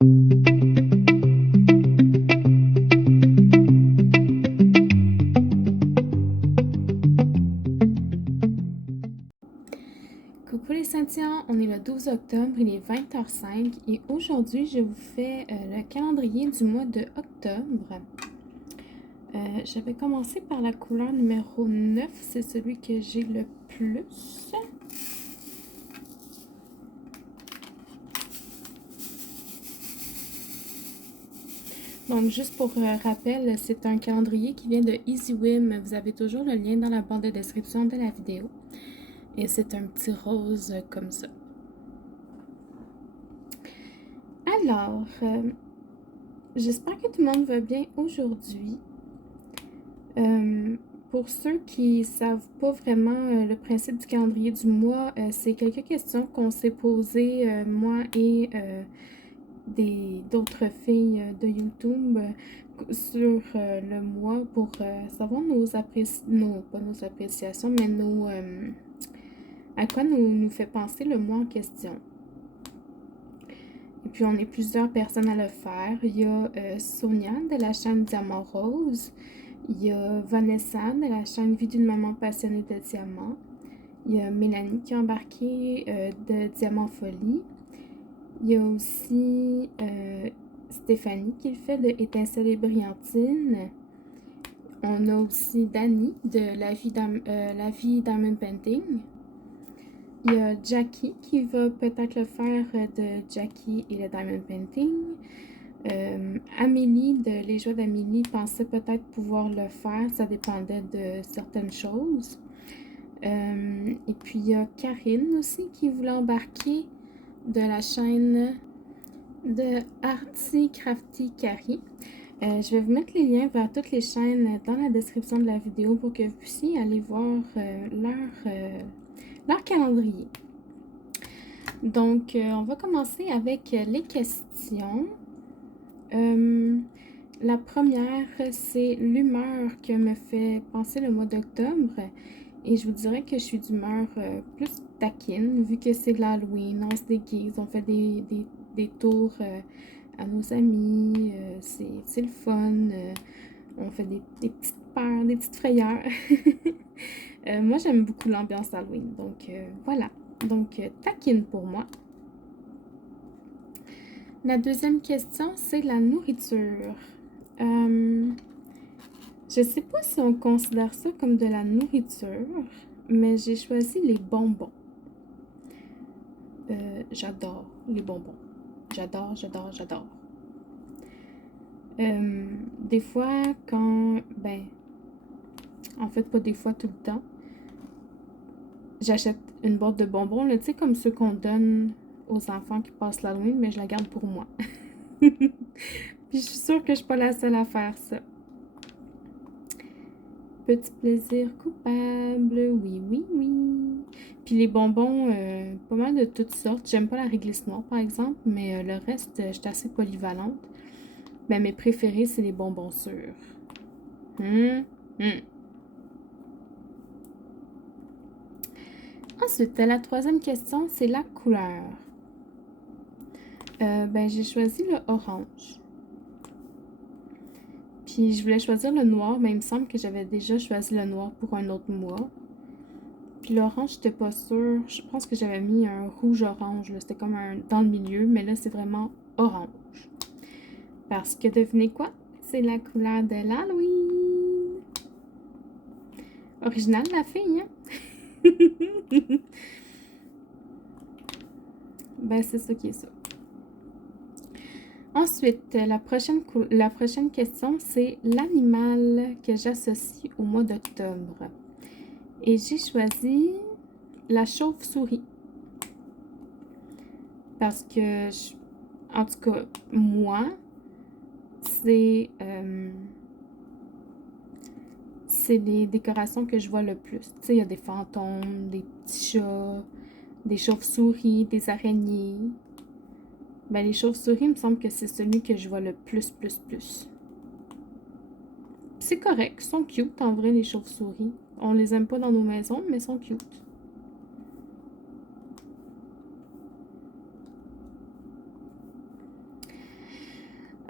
Coucou les Saint-Tiens, on est le 12 octobre, il est 20h05 et aujourd'hui je vous fais le calendrier du mois de octobre. Je vais commencer par la couleur numéro 9, c'est celui que j'ai le plus. Donc juste pour rappel, c'est un calendrier qui vient de EasyWim, vous avez toujours le lien dans la barre de description de la vidéo. Et c'est un petit rose comme ça. Alors, j'espère que tout le monde va bien aujourd'hui. Pour ceux qui ne savent pas vraiment le principe du calendrier du mois, c'est quelques questions qu'on s'est posées, moi et d'autres filles de YouTube sur le mois pour savoir pas nos appréciations, mais à quoi nous fait penser le mois en question. Et puis, on est plusieurs personnes à le faire. Il y a Sonia de la chaîne Diamant Rose. Il y a Vanessa de la chaîne Vie d'une maman passionnée de diamants. Il y a Mélanie qui a embarqué de Diamant Folie. Il y a aussi Stéphanie qui le fait de Étincelle et Brillantine. On a aussi Dani de La Vie Diamond Painting. Il y a Jackie qui va peut-être le faire de Jackie et le Diamond Painting. Amélie de Les Joies d'Amélie pensait peut-être pouvoir le faire, ça dépendait de certaines choses. Et puis il y a Karine aussi qui voulait embarquer de la chaîne de Arty Crafty Carrie. Je vais vous mettre les liens vers toutes les chaînes dans la description de la vidéo pour que vous puissiez aller voir leur calendrier. Donc, on va commencer avec les questions. La première, c'est l'humeur que me fait penser le mois d'octobre. Et je vous dirais que je suis d'humeur plus taquine, vu que c'est l'Halloween, on se déguise, on fait des tours à nos amis, c'est le fun, on fait des petites peurs, des petites frayeurs. Moi, j'aime beaucoup l'ambiance Halloween, donc voilà. Donc, taquine pour moi. La deuxième question, c'est la nourriture. Je sais pas si on considère ça comme de la nourriture, mais j'ai choisi les bonbons. J'adore les bonbons. J'adore. Des fois, en fait, pas des fois, tout le temps, j'achète une boîte de bonbons, tu sais, comme ceux qu'on donne aux enfants qui passent l'Halloween, mais je la garde pour moi. Puis je suis sûre que je suis pas la seule à faire ça. Petit plaisir coupable, oui. Puis les bonbons, pas mal de toutes sortes. J'aime pas la réglisse noire, par exemple, mais le reste, je suis assez polyvalente. Ben, mes préférés, c'est les bonbons sûrs. Ensuite, la troisième question, c'est la couleur. J'ai choisi le orange. Puis je voulais choisir le noir, mais il me semble que j'avais déjà choisi le noir pour un autre mois. Puis l'orange, j'étais pas sûre. Je pense que j'avais mis un rouge-orange. C'était comme dans le milieu, mais là, c'est vraiment orange. Parce que devinez quoi? C'est la couleur de l'Halloween. Originale, la fille, hein? Ben, c'est ça qui est ça. Ensuite, la prochaine question, c'est l'animal que j'associe au mois d'octobre. Et j'ai choisi la chauve-souris. Parce que, en tout cas, moi, c'est les décorations que je vois le plus. Tu sais, il y a des fantômes, des petits chats, des chauves-souris, des araignées. Ben, les chauves-souris, il me semble que c'est celui que je vois le plus. C'est correct, ils sont cute en vrai, les chauves-souris. On les aime pas dans nos maisons, mais ils sont cute.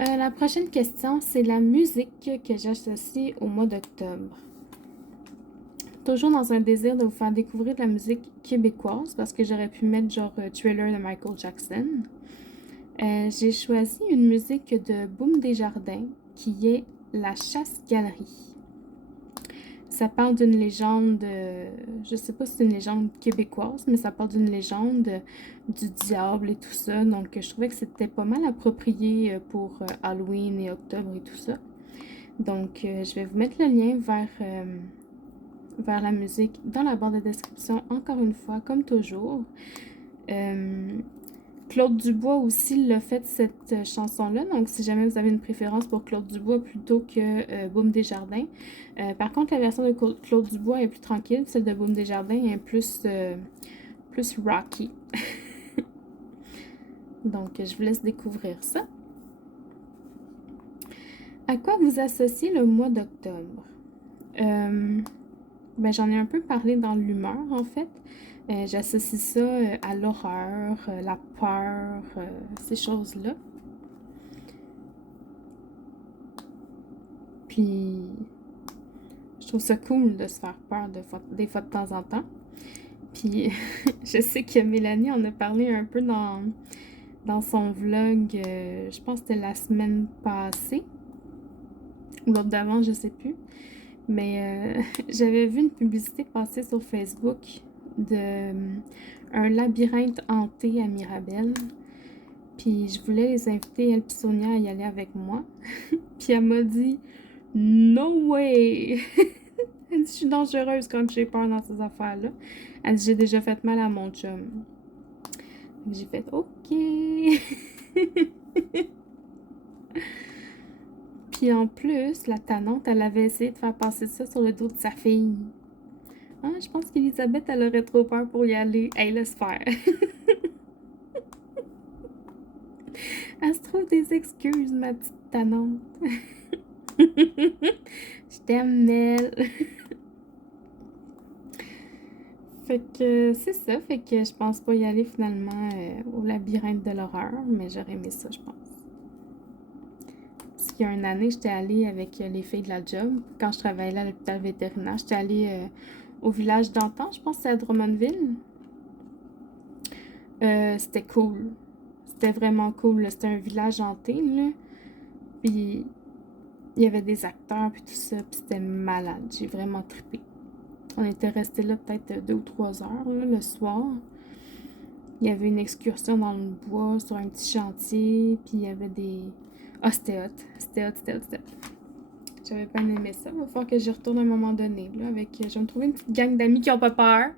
La prochaine question, c'est la musique que j'associe au mois d'octobre. Toujours dans un désir de vous faire découvrir de la musique québécoise, parce que j'aurais pu mettre genre Thriller de Michael Jackson. J'ai choisi une musique de Boom Desjardins qui est La Chasse-Galerie. Ça parle d'une légende, je sais pas si c'est une légende québécoise, mais ça parle d'une légende du diable et tout ça. Donc, je trouvais que c'était pas mal approprié pour Halloween et octobre et tout ça. Donc, je vais vous mettre le lien vers la musique dans la barre de description, encore une fois, comme toujours. Claude Dubois aussi l'a fait cette chanson-là, donc si jamais vous avez une préférence pour Claude Dubois plutôt que Boom Desjardins. Par contre, la version de Claude Dubois est plus tranquille, celle de Boom Desjardins est plus rocky. Donc, je vous laisse découvrir ça. À quoi vous associez le mois d'octobre? Ben, j'en ai un peu parlé dans l'humeur, en fait. J'associe ça à l'horreur, la peur, ces choses-là. Puis, je trouve ça cool de se faire peur des fois de temps en temps. Puis, je sais que Mélanie en a parlé un peu dans son vlog, je pense que c'était la semaine passée, ou l'autre d'avant, je sais plus. Mais j'avais vu une publicité passer sur Facebook de un labyrinthe hanté à Mirabel. Puis je voulais les inviter, elle et Sonia, à y aller avec moi. Puis elle m'a dit « No way! » Elle dit « Je suis dangereuse quand j'ai peur dans ces affaires-là. » Elle dit « J'ai déjà fait mal à mon chum. » J'ai fait « Ok! » Puis en plus, la tannante, elle avait essayé de faire passer ça sur le dos de sa fille. Ah, je pense qu'Elisabeth, elle aurait trop peur pour y aller. Hey, laisse faire. Elle se trouve des excuses, ma petite tannante. Je t'aime, Mel. Fait que c'est ça. Fait que je pense pas y aller finalement au labyrinthe de l'horreur, mais j'aurais aimé ça, je pense. Parce qu'il y a une année, j'étais allée avec les filles de la job. Quand je travaillais là à l'hôpital vétérinaire, j'étais allée au village d'antan, je pense que c'est à Drummondville. C'était cool. C'était vraiment cool. C'était un village hanté, là. Puis il y avait des acteurs, puis tout ça. Puis c'était malade. J'ai vraiment trippé. On était restés là peut-être 2 ou 3 heures, là, le soir. Il y avait une excursion dans le bois sur un petit chantier. Puis il y avait des... Ah, c'était hot. C'était hot, c'était hot, c'était hot. J'avais pas aimé ça. Il va falloir que j'y retourne à un moment donné. Là, avec... Je vais me trouver une petite gang d'amis qui ont pas peur.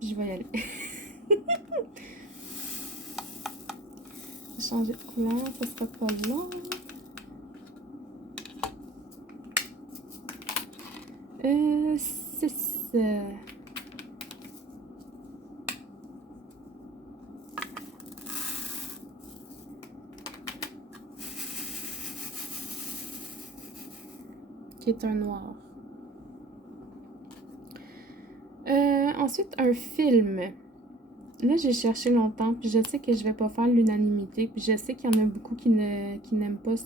Puis je vais y aller. Changer de couleur, ça sera pas long. C'est ça. Qui est un noir. Ensuite, un film. Là, j'ai cherché longtemps, puis je sais que je vais pas faire l'unanimité, puis je sais qu'il y en a beaucoup qui n'aiment pas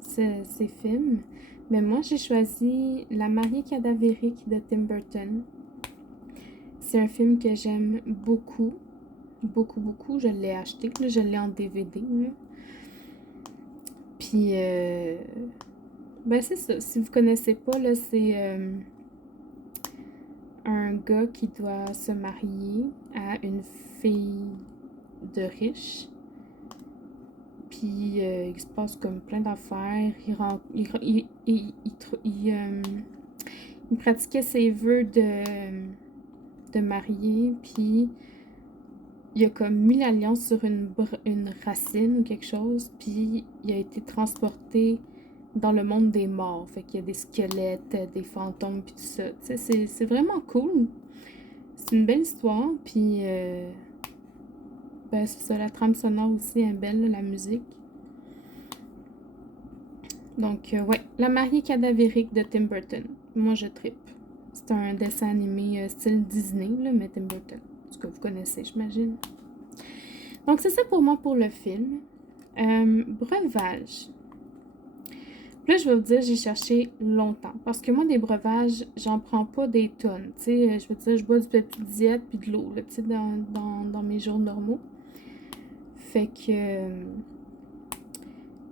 ces films. Mais moi, j'ai choisi La mariée cadavérique de Tim Burton. C'est un film que j'aime beaucoup. Beaucoup, beaucoup. Je l'ai acheté. Là, je l'ai en DVD. Là. Puis, ben c'est ça. Si vous connaissez pas, là, c'est un gars qui doit se marier à une fille de riche. Puis il se passe comme plein d'affaires. Il pratiquait ses vœux de mariée. Puis il a comme mis l'alliance sur une racine ou quelque chose. Puis il a été transporté dans le monde des morts. Fait qu'il y a des squelettes, des fantômes, puis tout ça. Tu sais, c'est vraiment cool. C'est une belle histoire. Puis ben, c'est ça, la trame sonore aussi est belle, là, la musique. Donc, ouais, La mariée cadavérique de Tim Burton. Moi, je trippe. C'est un dessin animé style Disney, là, mais Tim Burton. Ce que vous connaissez, j'imagine. Donc, c'est ça pour moi pour le film. Breuvage. Là, je vais vous dire, j'ai cherché longtemps. Parce que moi, des breuvages, j'en prends pas des tonnes. Tu sais, je veux dire, je bois du Pepsi Diète puis de l'eau, là, tu sais, dans mes jours normaux. Fait que...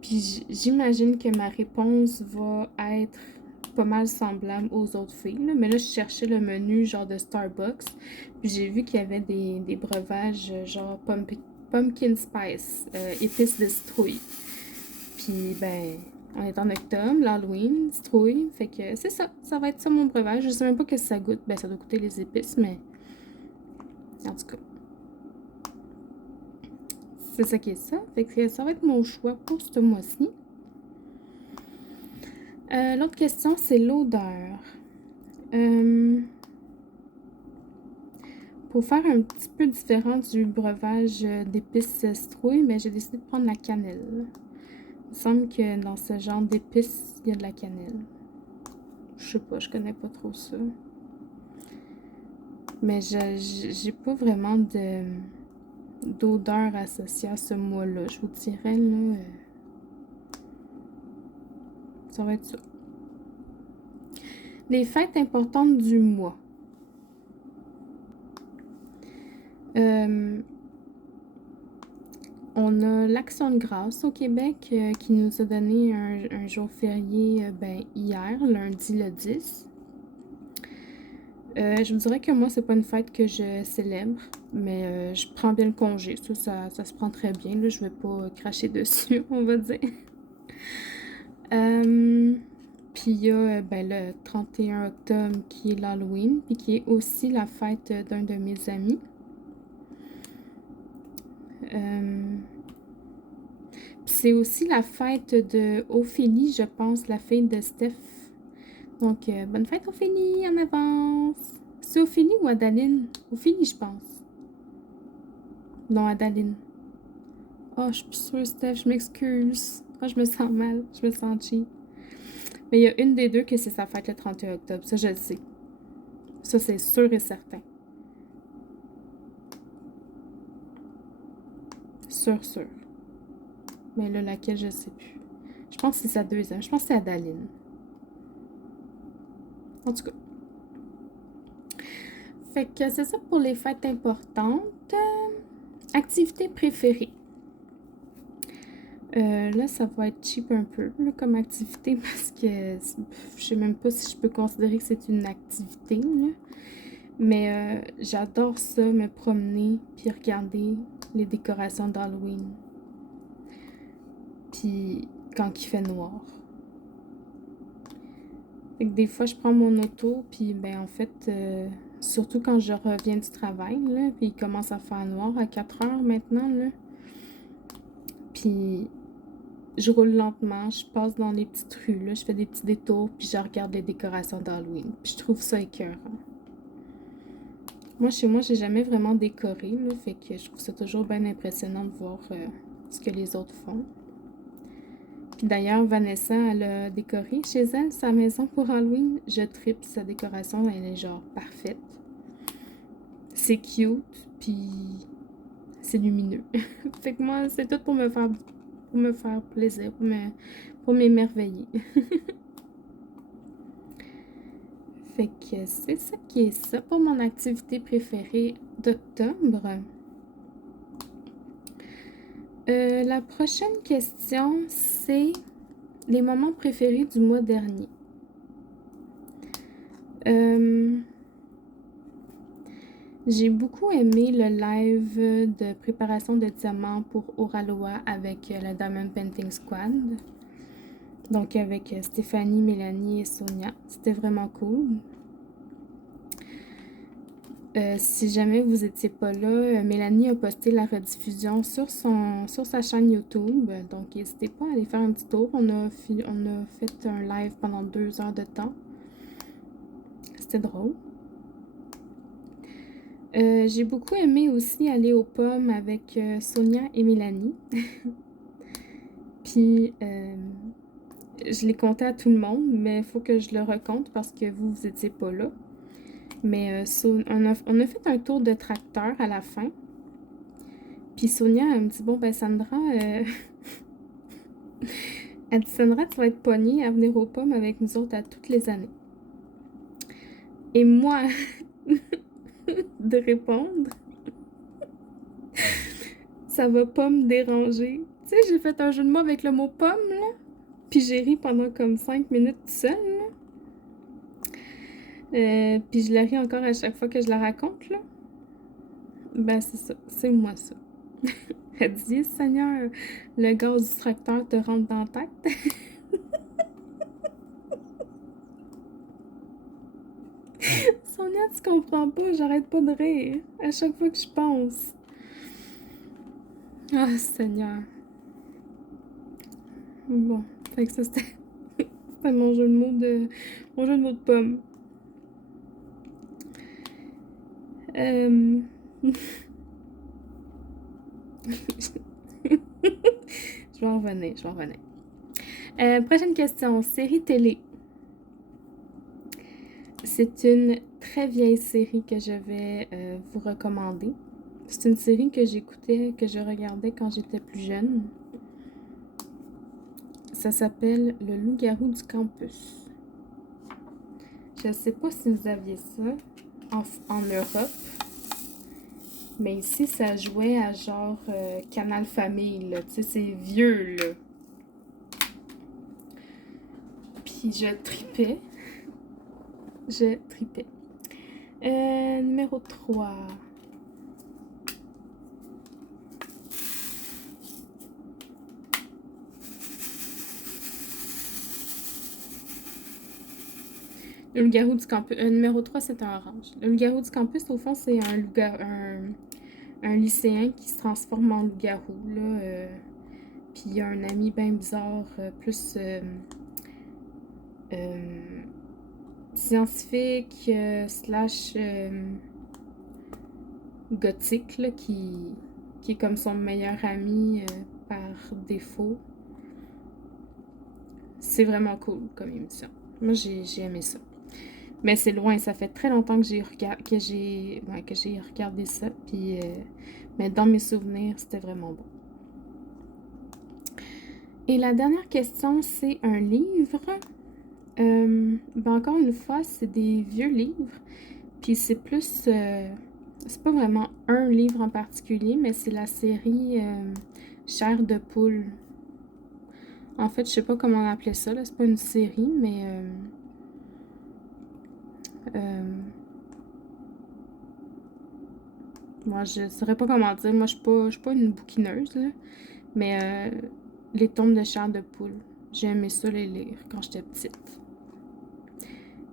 Puis j'imagine que ma réponse va être pas mal semblable aux autres filles, là. Mais là, je cherchais le menu genre de Starbucks. Puis j'ai vu qu'il y avait des breuvages genre pumpkin spice, épices de citrouille. Puis ben, on est en octobre, l'Halloween, citrouille. Fait que c'est ça, ça va être ça mon breuvage. Je sais même pas que ça goûte. Ben, ça doit goûter les épices, mais en tout cas, c'est ça qui est ça. Fait que ça va être mon choix pour ce mois-ci. L'autre question, c'est l'odeur. Pour faire un petit peu différent du breuvage d'épices citrouille, mais j'ai décidé de prendre la cannelle. Il me semble que dans ce genre d'épices, il y a de la cannelle. Je sais pas, je connais pas trop ça. Mais j'ai pas vraiment d'odeur associée à ce mois-là. Je vous dirais, là, ça va être ça. Les fêtes importantes du mois. On a l'Action de grâce au Québec qui nous a donné un jour férié hier, lundi le 10. Je vous dirais que moi, c'est pas une fête que je célèbre, mais je prends bien le congé. Ça se prend très bien. Là, je vais pas cracher dessus, on va dire. Puis il y a le 31 octobre qui est l'Halloween, puis qui est aussi la fête d'un de mes amis. C'est aussi la fête de Ophélie, je pense, la fille de Steph. Donc, bonne fête Ophélie en avance. C'est Ophélie ou Adaline? Ophélie, je pense. Non, Adaline. Oh, je suis plus sûre, Steph, je m'excuse. Oh, je me sens mal, je me sens cheap. Mais il y a une des deux que c'est sa fête le 31 octobre, ça je le sais. Ça, c'est sûr et certain. Sûr. Mais là, laquelle, je sais plus. Je pense que c'est sa deuxième. Je pense que c'est Adaline. En tout cas. Fait que c'est ça pour les fêtes importantes. Activité préférée. Là, ça va être cheap un peu là, comme activité parce que je sais même pas si je peux considérer que c'est une activité. Là. Mais j'adore ça, me promener puis regarder les décorations d'Halloween. Puis quand il fait noir. Fait que des fois, je prends mon auto, puis ben en fait, surtout quand je reviens du travail, là, puis il commence à faire noir à 4 heures maintenant, là. Puis je roule lentement, je passe dans les petites rues, là, je fais des petits détours, puis je regarde les décorations d'Halloween. Puis je trouve ça écœurant. Moi, chez moi, j'ai jamais vraiment décoré, là, fait que je trouve ça toujours bien impressionnant de voir ce que les autres font. Puis d'ailleurs, Vanessa, elle a décoré chez elle sa maison pour Halloween. Je tripe sa décoration, elle est genre parfaite. C'est cute, puis c'est lumineux. Fait que moi, c'est tout pour me faire plaisir, pour m'émerveiller. Fait que c'est ça qui est ça pour mon activité préférée d'octobre. La prochaine question, c'est les moments préférés du mois dernier. J'ai beaucoup aimé le live de préparation de diamants pour Oraloa avec la Diamond Painting Squad. Donc avec Stéphanie, Mélanie et Sonia. C'était vraiment cool. Si jamais vous n'étiez pas là, Mélanie a posté la rediffusion sur sa chaîne YouTube. Donc n'hésitez pas à aller faire un petit tour. On a fait un live pendant 2 heures de temps. C'était drôle. J'ai beaucoup aimé aussi aller aux pommes avec Sonia et Mélanie. Puis, je l'ai compté à tout le monde, mais il faut que je le recompte parce que vous étiez pas là. Mais on a fait un tour de tracteur à la fin. Puis Sonia, elle me dit, bon, ben Sandra, elle dit, Sandra, tu vas être pognée à venir aux pommes avec nous autres à toutes les années. Et moi, de répondre, ça va pas me déranger. Tu sais, j'ai fait un jeu de mots avec le mot pomme, là. Puis j'ai ri pendant comme 5 minutes seule, là. Puis je la ris encore à chaque fois que je la raconte, là. Ben, c'est ça. C'est moi, ça. Elle dit, Seigneur, le gaz du tracteur te rentre dans la tête. Sonia, tu comprends pas, j'arrête pas de rire à chaque fois que je pense. Ah, Seigneur. Bon, fait que ça, c'était mon jeu de mots de pomme. Je vais en revenir. Prochaine question. Série télé. C'est une très vieille série que je vais vous recommander. C'est une série que j'écoutais, que je regardais quand j'étais plus jeune. Ça s'appelle Le Loup-garou du campus. Je ne sais pas si vous aviez ça en Europe. Mais ici, ça jouait à genre Canal Famille, là. Tu sais, c'est vieux, là. Puis je tripais. Numéro 3. Le loup-garou du campus. Numéro 3, c'est un orange. Le loup-garou du campus, au fond, c'est un lycéen qui se transforme en loup-garou, là. Puis il y a un ami bien bizarre, plus scientifique slash gothique, là, qui est comme son meilleur ami par défaut. C'est vraiment cool comme émission. Moi, j'ai aimé ça. Mais c'est loin, ça fait très longtemps que j'ai regardé ça. Puis, mais dans mes souvenirs, c'était vraiment bon. Et la dernière question, c'est un livre. Ben encore une fois, c'est des vieux livres. Puis c'est plus... c'est pas vraiment un livre en particulier, mais c'est la série Chair de poule. En fait, je sais pas comment on appelait ça, là. C'est pas une série, mais... moi, je saurais pas comment dire. Moi, je suis pas une bouquineuse, là. Mais les tombes de chair de poule. J'ai aimé ça les lire quand j'étais petite.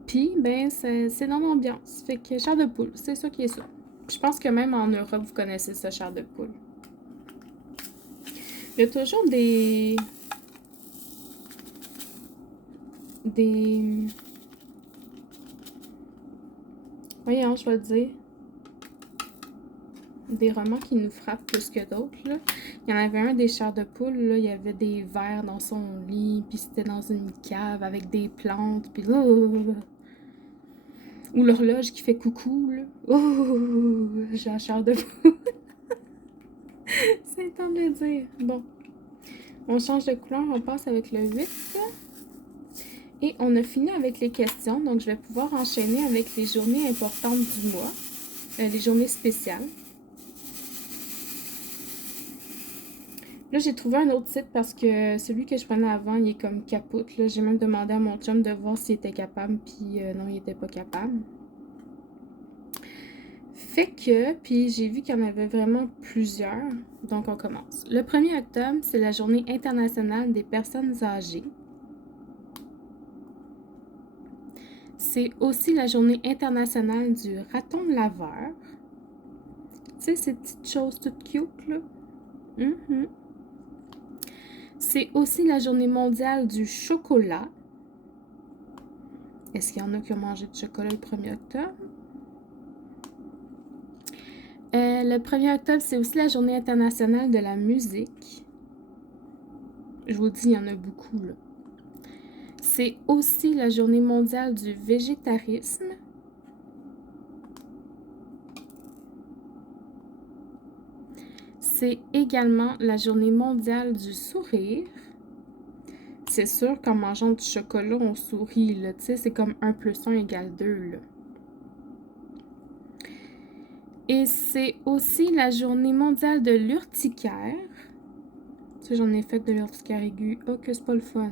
Puis, ben, c'est dans l'ambiance. Fait que chair de poule, c'est ça qui est ça. Je pense que même en Europe, vous connaissez ça, chair de poule. Il y a toujours des... Voyons, je vais le dire. Des romans qui nous frappent plus que d'autres, là. Il y en avait un des chairs de poule, là. Il y avait des vers dans son lit, puis c'était dans une cave avec des plantes, puis là... Ou l'horloge qui fait coucou, là. Oh, j'ai la chair de poule. C'est le temps de le dire. Bon. On change de couleur, on passe avec le 8. Et on a fini avec les questions, donc je vais pouvoir enchaîner avec les journées importantes du mois. Les journées spéciales. Là, j'ai trouvé un autre site parce que celui que je prenais avant, il est comme capote. J'ai même demandé à mon chum de voir s'il était capable, puis non, il était pas capable. Fait que, puis j'ai vu qu'il y en avait vraiment plusieurs, donc on commence. Le 1er octobre, c'est la journée internationale des personnes âgées. C'est aussi la journée internationale du raton laveur. Tu sais, ces petites choses toutes cute, là. C'est aussi la journée mondiale du chocolat. Est-ce qu'il y en a qui ont mangé du chocolat le 1er octobre? Le 1er octobre, c'est aussi la journée internationale de la musique. Je vous dis, il y en a beaucoup, là. C'est aussi la journée mondiale du végétarisme. C'est également la journée mondiale du sourire. C'est sûr qu'en mangeant du chocolat, on sourit, là, tu sais, c'est comme 1 + 1 égale 2, là. Et c'est aussi la journée mondiale de l'urticaire. Tu sais, j'en ai fait de l'urticaire aiguë. Oh, que c'est pas le fun.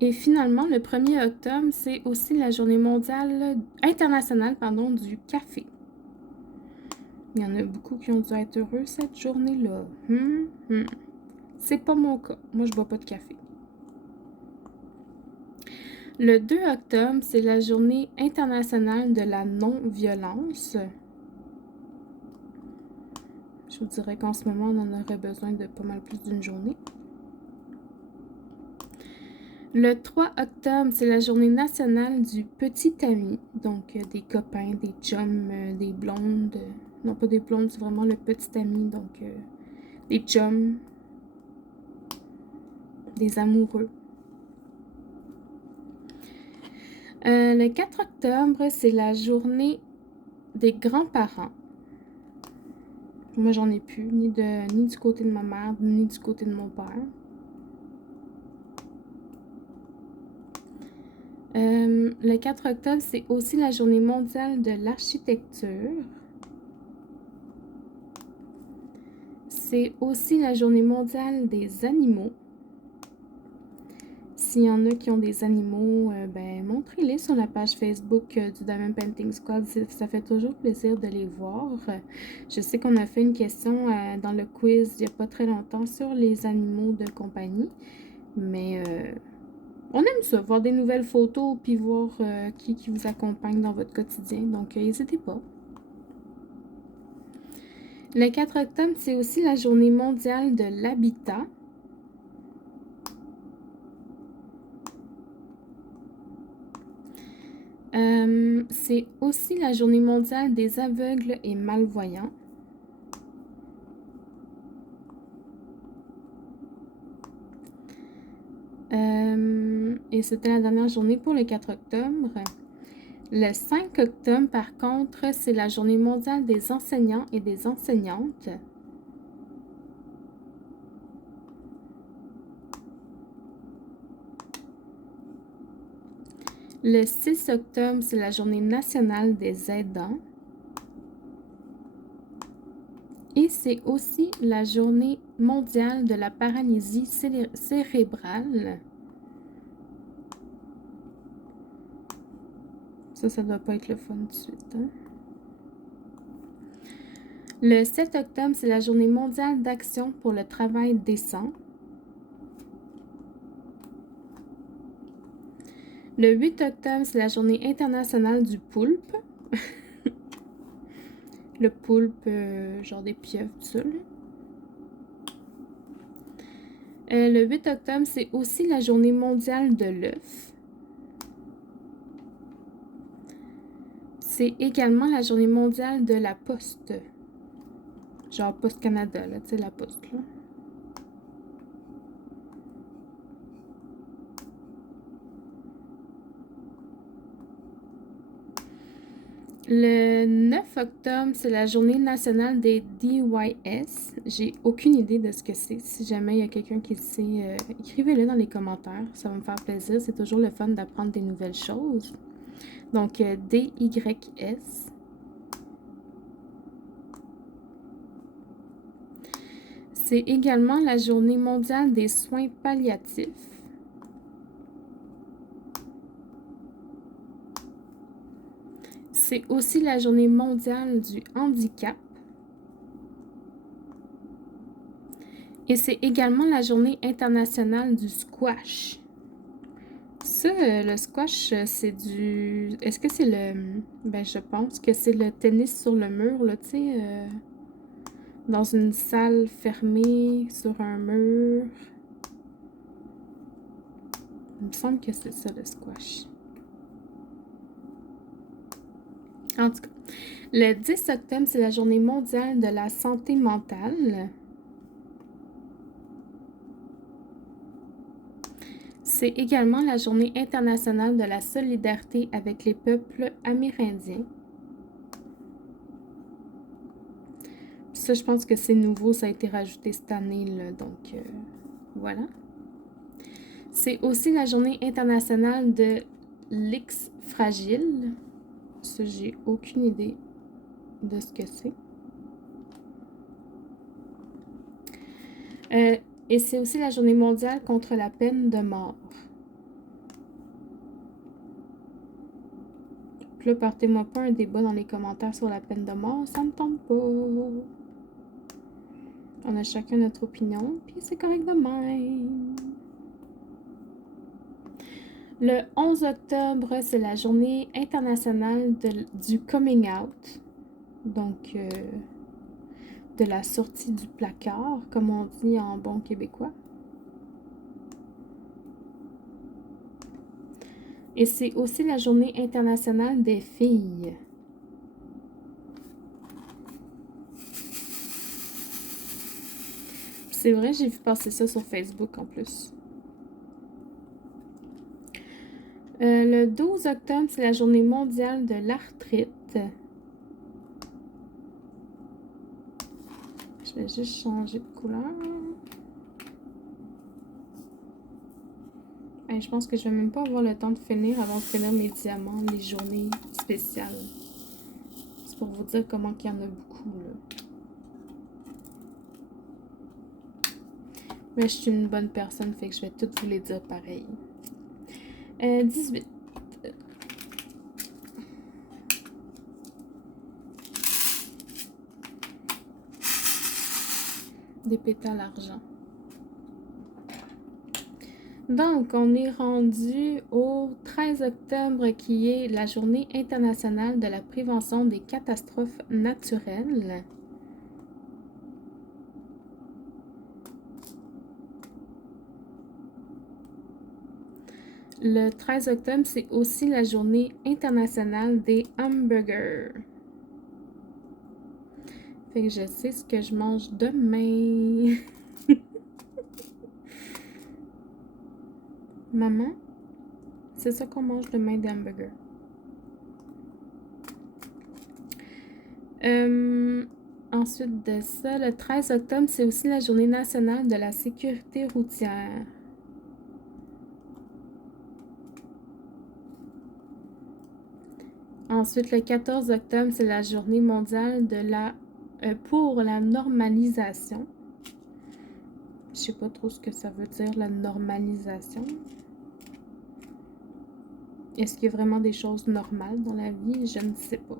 Et finalement, le 1er octobre, c'est aussi la journée internationale du café. Il y en a beaucoup qui ont dû être heureux cette journée-là. C'est pas mon cas. Moi, je bois pas de café. Le 2 octobre, c'est la journée internationale de la non-violence. Je vous dirais qu'en ce moment, on en aurait besoin de pas mal plus d'une journée. Le 3 octobre, c'est la journée nationale du petit ami. Donc, des copains, des chums, des blondes. Non, pas des blondes, c'est vraiment le petit ami. Donc, des chums, des amoureux. Le 4 octobre, c'est la journée des grands-parents. Moi, j'en ai plus, ni du côté de ma mère, ni du côté de mon père. Le 4 octobre, c'est aussi la journée mondiale de l'architecture. C'est aussi la journée mondiale des animaux. S'il y en a qui ont des animaux, ben, montrez-les sur la page Facebook du Diamond Painting Squad. Ça fait toujours plaisir de les voir. Je sais qu'on a fait une question dans le quiz il n'y a pas très longtemps sur les animaux de compagnie. Mais on aime ça, voir des nouvelles photos puis voir qui vous accompagne dans votre quotidien. Donc, n'hésitez pas. Le 4 octobre, c'est aussi la journée mondiale de l'habitat. C'est aussi la journée mondiale des aveugles et malvoyants. Et c'était la dernière journée pour le 4 octobre. Le 5 octobre, par contre, c'est la journée mondiale des enseignants et des enseignantes. Le 6 octobre, c'est la journée nationale des aidants. Et c'est aussi la journée mondiale de la paralysie cérébrale. Ça doit pas être le fun tout de suite. Hein? Le 7 octobre, c'est la journée mondiale d'action pour le travail décent. Le 8 octobre, c'est la journée internationale du poulpe. Le poulpe, genre des pieuvres, tout ça. Le 8 octobre, c'est aussi la journée mondiale de l'œuf. C'est également la journée mondiale de la poste. Genre Poste Canada, là, tu sais, la poste, là. Le 9 octobre, c'est la journée nationale des DYS. J'ai aucune idée de ce que c'est. Si jamais il y a quelqu'un qui le sait, écrivez-le dans les commentaires. Ça va me faire plaisir. C'est toujours le fun d'apprendre des nouvelles choses. Donc, DYS. C'est également la journée mondiale des soins palliatifs. C'est aussi la journée mondiale du handicap. Et c'est également la journée internationale du squash. Ça, le squash, c'est du... Est-ce que c'est le... Ben, je pense que c'est le tennis sur le mur, là, tu sais, dans une salle fermée, sur un mur. Il me semble que c'est ça, le squash. En tout cas, le 10 octobre, c'est la journée mondiale de la santé mentale. C'est également la journée internationale de la solidarité avec les peuples amérindiens. Ça, je pense que c'est nouveau, ça a été rajouté cette année, là, donc voilà. C'est aussi la journée internationale de l'X fragile. Ça, j'ai aucune idée de ce que c'est. Et c'est aussi la journée mondiale contre la peine de mort. Puis là, partez-moi pas un débat dans les commentaires sur la peine de mort, ça me tente pas. On a chacun notre opinion, puis c'est correct de même. Le 11 octobre, c'est la journée internationale du coming out. Donc, de la sortie du placard, comme on dit en bon québécois. Et c'est aussi la journée internationale des filles. C'est vrai, j'ai vu passer ça sur Facebook en plus. Le 12 octobre, c'est la journée mondiale de l'arthrite. Je vais juste changer de couleur. Et je pense que je vais même pas avoir le temps de finir avant de finir mes diamants, les journées spéciales. C'est pour vous dire comment il y en a beaucoup, là. Mais je suis une bonne personne, fait que je vais toutes vous les dire pareil. 18. Des pétales argent. Donc, on est rendu au 13 octobre qui est la journée internationale de la prévention des catastrophes naturelles. Le 13 octobre, c'est aussi la journée internationale des hamburgers. Fait que je sais ce que je mange demain. Maman, c'est ça qu'on mange demain, des hamburgers. Ensuite de ça, le 13 octobre, c'est aussi la journée nationale de la sécurité routière. Ensuite, le 14 octobre, c'est la journée mondiale pour la normalisation. Je sais pas trop ce que ça veut dire, la normalisation. Est-ce qu'il y a vraiment des choses normales dans la vie? Je ne sais pas.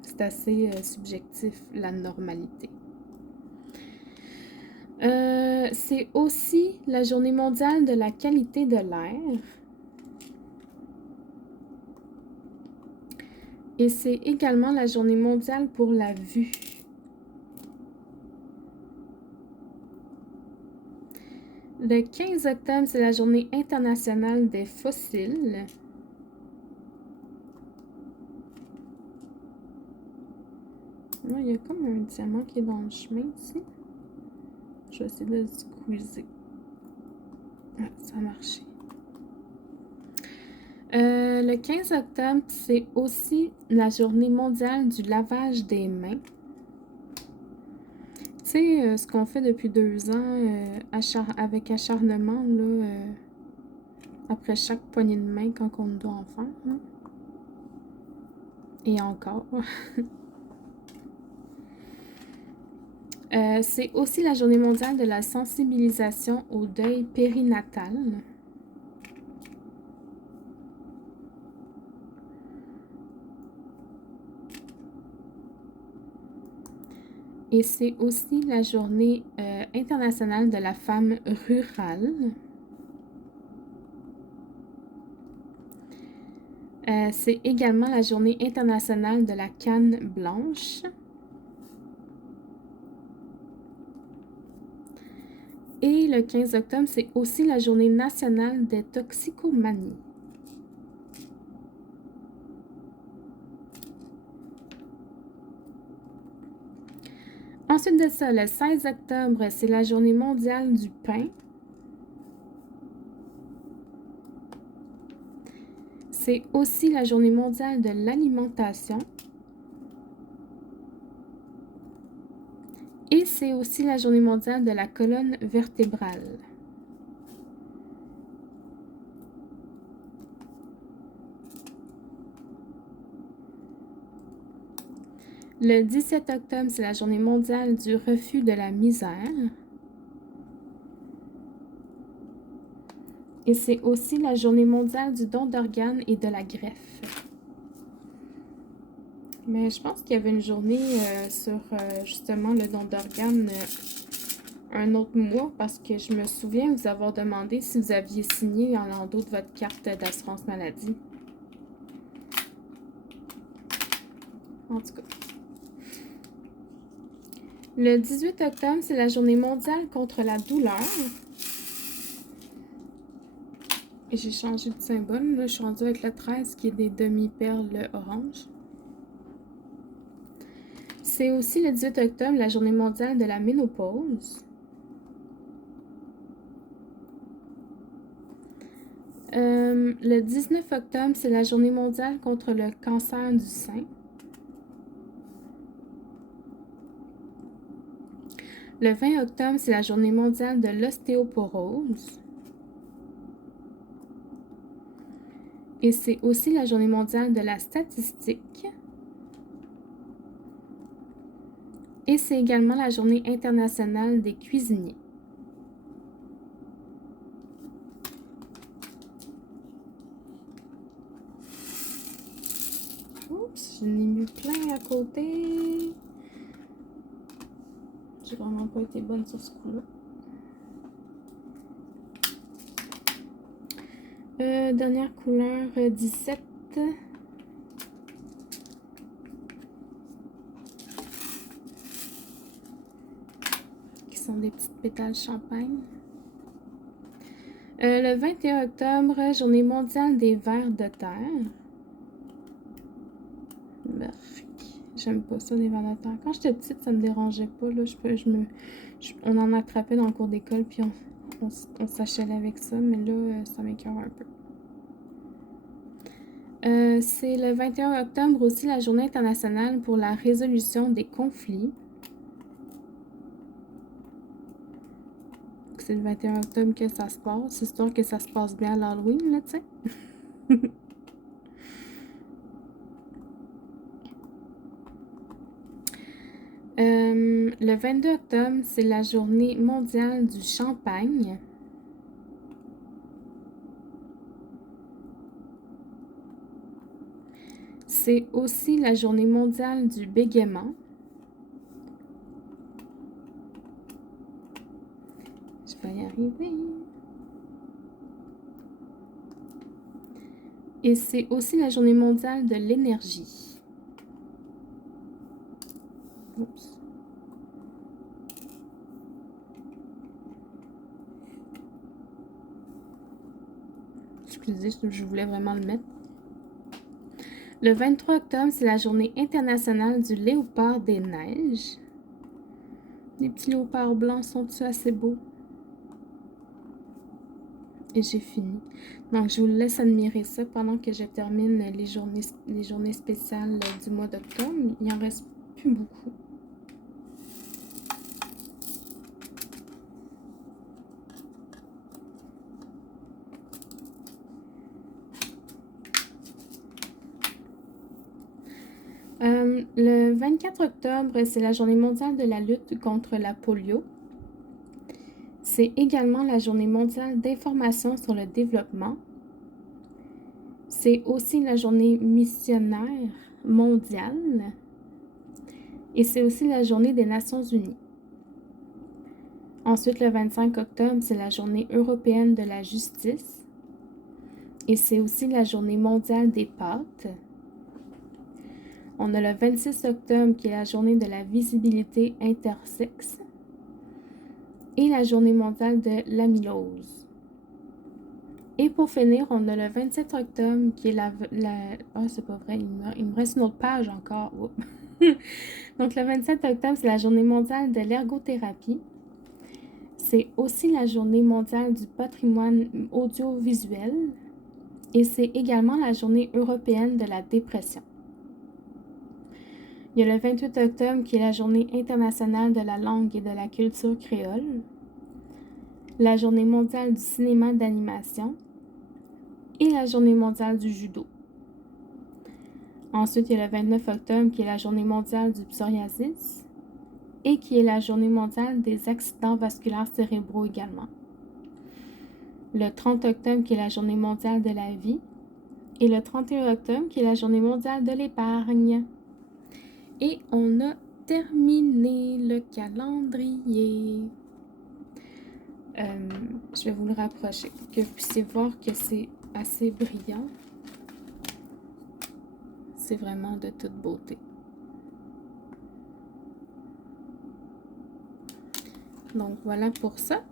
C'est assez subjectif, la normalité. C'est aussi la journée mondiale de la qualité de l'air. Et c'est également la journée mondiale pour la vue. Le 15 octobre, c'est la journée internationale des fossiles. Il y a comme un diamant qui est dans le chemin ici. Je vais essayer de le squeezer. Ah, ça a marché. Le 15 octobre, c'est aussi la journée mondiale du lavage des mains. Tu sais, ce qu'on fait depuis 2 ans avec acharnement, là, après chaque poignée de main quand on doit en faire. Hein? Et encore. C'est aussi la journée mondiale de la sensibilisation au deuil périnatal. Et c'est aussi la journée internationale de la femme rurale. C'est également la journée internationale de la canne blanche. Et le 15 octobre, c'est aussi la journée nationale des toxicomanies. Ensuite de ça, le 16 octobre, c'est la journée mondiale du pain. C'est aussi la journée mondiale de l'alimentation. Et c'est aussi la journée mondiale de la colonne vertébrale. Le 17 octobre, c'est la journée mondiale du refus de la misère. Et c'est aussi la journée mondiale du don d'organes et de la greffe. Mais je pense qu'il y avait une journée sur justement le don d'organes un autre mois parce que je me souviens vous avoir demandé si vous aviez signé en l'endos de votre carte d'assurance maladie. En tout cas. Le 18 octobre, c'est la journée mondiale contre la douleur. Et j'ai changé de symbole. Là, je suis rendue avec le 13 qui est des demi-perles oranges. C'est aussi le 18 octobre, la journée mondiale de la ménopause. Le 19 octobre, c'est la journée mondiale contre le cancer du sein. Le 20 octobre, c'est la journée mondiale de l'ostéoporose. Et c'est aussi la journée mondiale de la statistique. Et c'est également la journée internationale des cuisiniers. Oups, je n'ai mis plein à côté. J'ai vraiment pas été bonne sur ce coup-là. Dernière couleur, 17. Qui sont des petites pétales champagne. Le 21 octobre, journée mondiale des vers de terre. J'aime pas ça, des vers de terre. Quand j'étais petite, ça me dérangeait pas. Là, on en attrapait dans le cours d'école, puis on s'achalait avec ça, mais là, ça m'écoeure un peu. C'est le 21 octobre aussi la journée internationale pour la résolution des conflits. C'est le 21 octobre que ça se passe, histoire que ça se passe bien à l'Halloween, là, tu sais. Le 22 octobre, c'est la journée mondiale du champagne. C'est aussi la journée mondiale du bégaiement. Je vais y arriver. Et c'est aussi la journée mondiale de l'énergie. Oups. Excusez, je voulais vraiment le mettre. Le 23 octobre, c'est la journée internationale du léopard des neiges. Les petits léopards blancs sont-ils assez beaux? Et j'ai fini. Donc, je vous laisse admirer ça pendant que je termine les journées spéciales du mois d'octobre. Il n'en reste plus beaucoup. Le 24 octobre, c'est la journée mondiale de la lutte contre la polio. C'est également la journée mondiale d'information sur le développement. C'est aussi la journée missionnaire mondiale. Et c'est aussi la journée des Nations Unies. Ensuite, le 25 octobre, c'est la journée européenne de la justice. Et c'est aussi la journée mondiale des pâtes. On a le 26 octobre qui est la journée de la visibilité intersexe et la journée mondiale de l'amylose. Et pour finir, on a le 27 octobre qui est Ah, c'est pas vrai, il me reste une autre page encore. Donc le 27 octobre, c'est la journée mondiale de l'ergothérapie. C'est aussi la journée mondiale du patrimoine audiovisuel et c'est également la journée européenne de la dépression. Il y a le 28 octobre qui est la Journée internationale de la langue et de la culture créole, la Journée mondiale du cinéma d'animation et la Journée mondiale du judo. Ensuite, il y a le 29 octobre qui est la Journée mondiale du psoriasis et qui est la Journée mondiale des accidents vasculaires cérébraux également. Le 30 octobre qui est la Journée mondiale de la vie et le 31 octobre qui est la Journée mondiale de l'épargne. Et on a terminé le calendrier. Je vais vous le rapprocher pour que vous puissiez voir que c'est assez brillant. C'est vraiment de toute beauté. Donc voilà pour ça.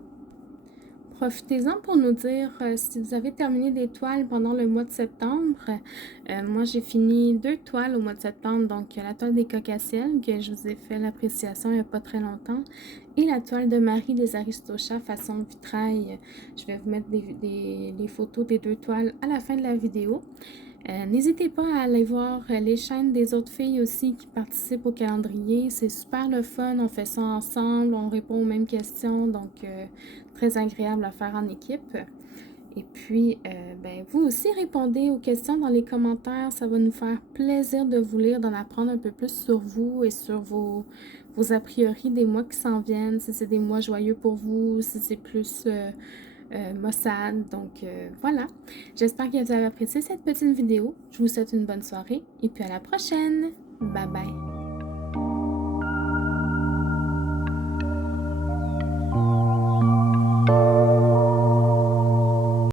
Profitez-en pour nous dire si vous avez terminé des toiles pendant le mois de septembre. Moi, j'ai fini 2 toiles au mois de septembre. Donc, la toile des cocassiels, que je vous ai fait l'appréciation il n'y a pas très longtemps. Et la toile de Marie des Aristochats façon vitrail. Je vais vous mettre les photos des 2 toiles à la fin de la vidéo. N'hésitez pas à aller voir les chaînes des autres filles aussi qui participent au calendrier. C'est super le fun, on fait ça ensemble, on répond aux mêmes questions, donc très agréable à faire en équipe. Et puis, vous aussi répondez aux questions dans les commentaires, ça va nous faire plaisir de vous lire, d'en apprendre un peu plus sur vous et sur vos a priori des mois qui s'en viennent, si c'est des mois joyeux pour vous, si c'est plus... Mossad. Donc voilà, j'espère que vous avez apprécié cette petite vidéo. Je vous souhaite une bonne soirée et puis à la prochaine. Bye bye.